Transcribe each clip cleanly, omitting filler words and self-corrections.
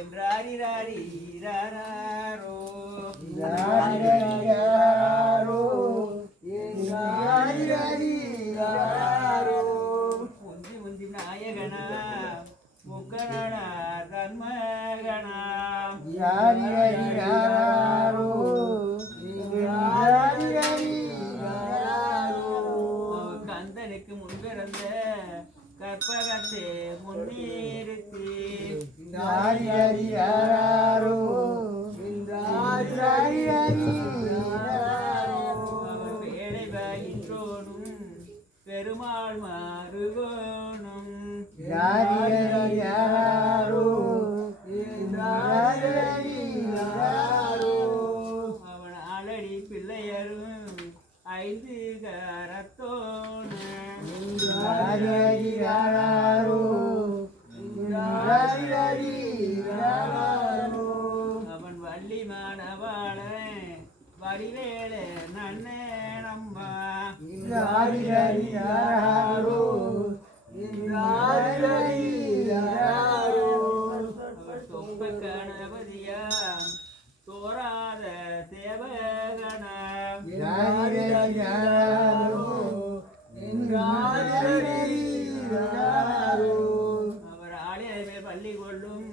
என்றாரிராரி ராரோ முந்தி முந்தி நாயகனா முக்கரணா தன்மகனா கந்தனுக்கு முன்பிறந்த கற்பகத்தே முன்னேறுத்தி வேலை வகின்றோனும் பெருமாள் மாறுகோனும் அவன் ஆளடி பிள்ளையரும் 5 கரத்தோனு அவன் வள்ளி மாணவாளன் வடிவேல நன்னே நம்பா சொப்ப கணபதியா தோராத சேவகனா அவர் ஆலயமே பள்ளி கொள்ளும்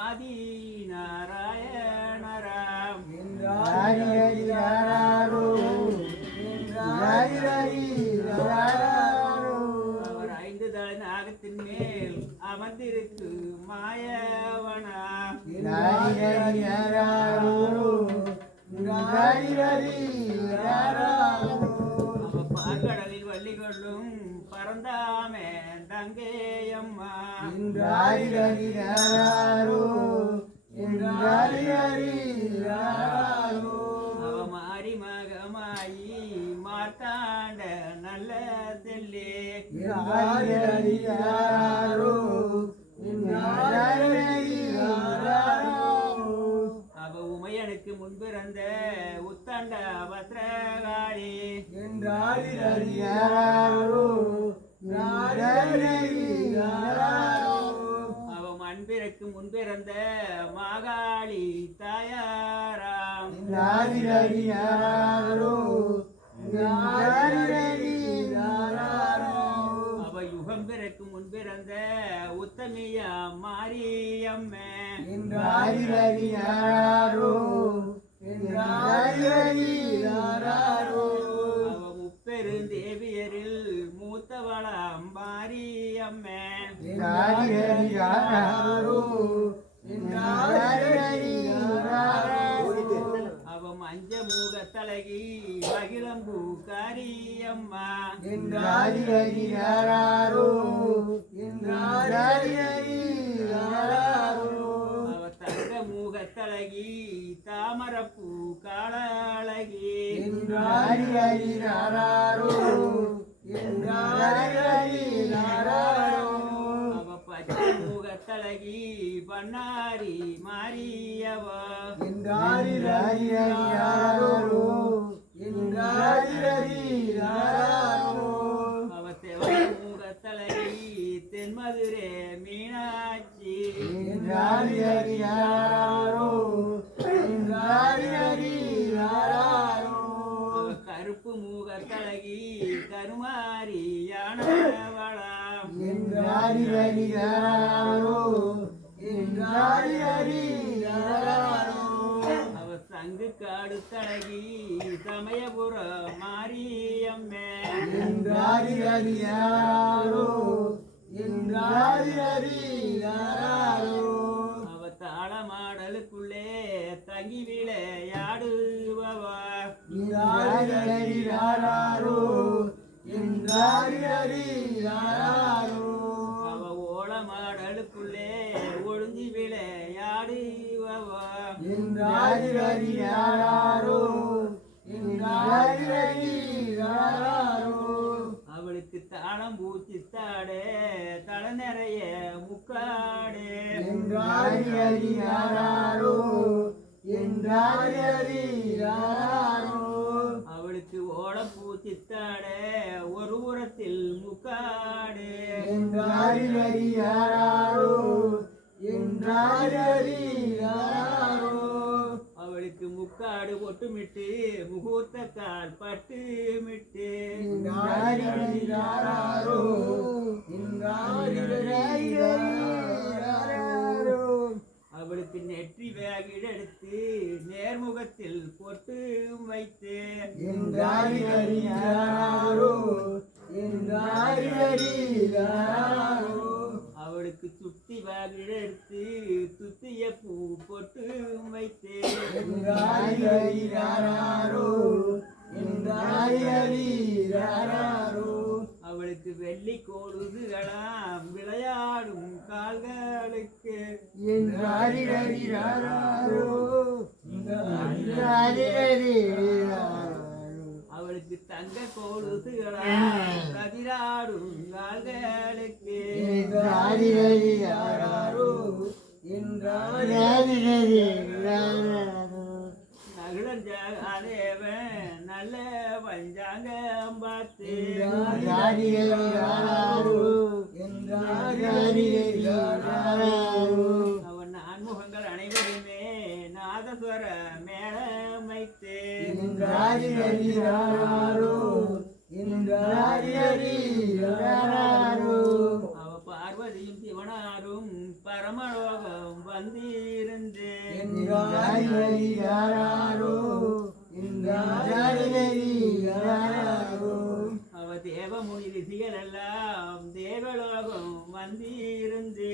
ஆதி நாராயணராம் அவர் 5 தலை நாகத்தின் மேல் அமர்ந்திருக்கு மாயவனா அவ பார்க்கடலில் வள்ளி கொள்ளும் பரந்தாமே தங்கேயம்மா அவ மாறி மகமாயி மாத்தாண்ட நல்ல செல்லே அவ உமையனுக்கு முன்பிறந்த உத்தண்ட பத்ரகாளி அவ மண்பிறக்கு முன்பிறந்த மாகாளி தாயாராம் அவ யுகம் பிறக்கு முன்பிறந்த உத்தமியா மாரியம்மே அவ முப்பெருந்தேவியரில் மூத்தவளாம் மாரியம்மே அவ மஞ்ச மூகத்தழகி மகிழம்பூ காரியம்மா அவ தங்க மூகத்தழகி தாமரப்பூ காளழகி அவ பச்சை மூகத்தழகி பண்ணாரி மாரியவ அவ செவ மூகத்தழகி தென்மதுரே மீனாட்சி அவ கருப்பு மூகத்தழகி கருமாரி யானவளாம் அவ சங்கு காடு தழகி சமயபுர மாரியம்மே அவ தாளமாடலுக்குள்ளே தங்கி விளையாடுபவா அவ ஓளமாடலுக்குள்ளே ஒழுங்கி விளையாடுபவா அவளுக்கு தாளம் பூச்சி தாடே தலை நிறைய முக்காடே அவளுக்கு ஓடப்பூ சித்தாட ஒரு புறத்தில் முக்காடு அவளுக்கு முக்காடு ஒட்டுமிட்டு முகூர்த்த கால் பட்டு மிட்டு அவளுக்கு நெற்றி வேகிட எடுத்து நேர்முகத்தில் பொட்டு வைத்து அவளுக்கு சுத்தி வேகிட எடுத்து சுத்திய பூ பொட்டு வைத்து அவளுக்கு வெள்ளி கோடுதுகளாம் விளையாடும் கால்களுக்கு அவளுக்கு தங்க கோடுதுகளாம் கதிராடும் கால்களுக்கு நகுலன் ஜாதேவன் நல்ல பஞ்சாங்கம் பார்த்து அவன் நான்முகங்கள் அனைவருமே நாதஸ்வர மேளமைத்து அவ பார்வதியும் சிவனாரும் பரமலோகம் வந்திருந்து அவ தேவமுனி ரிஷிகள் எல்லாம் தேவலோகம் வந்திருந்து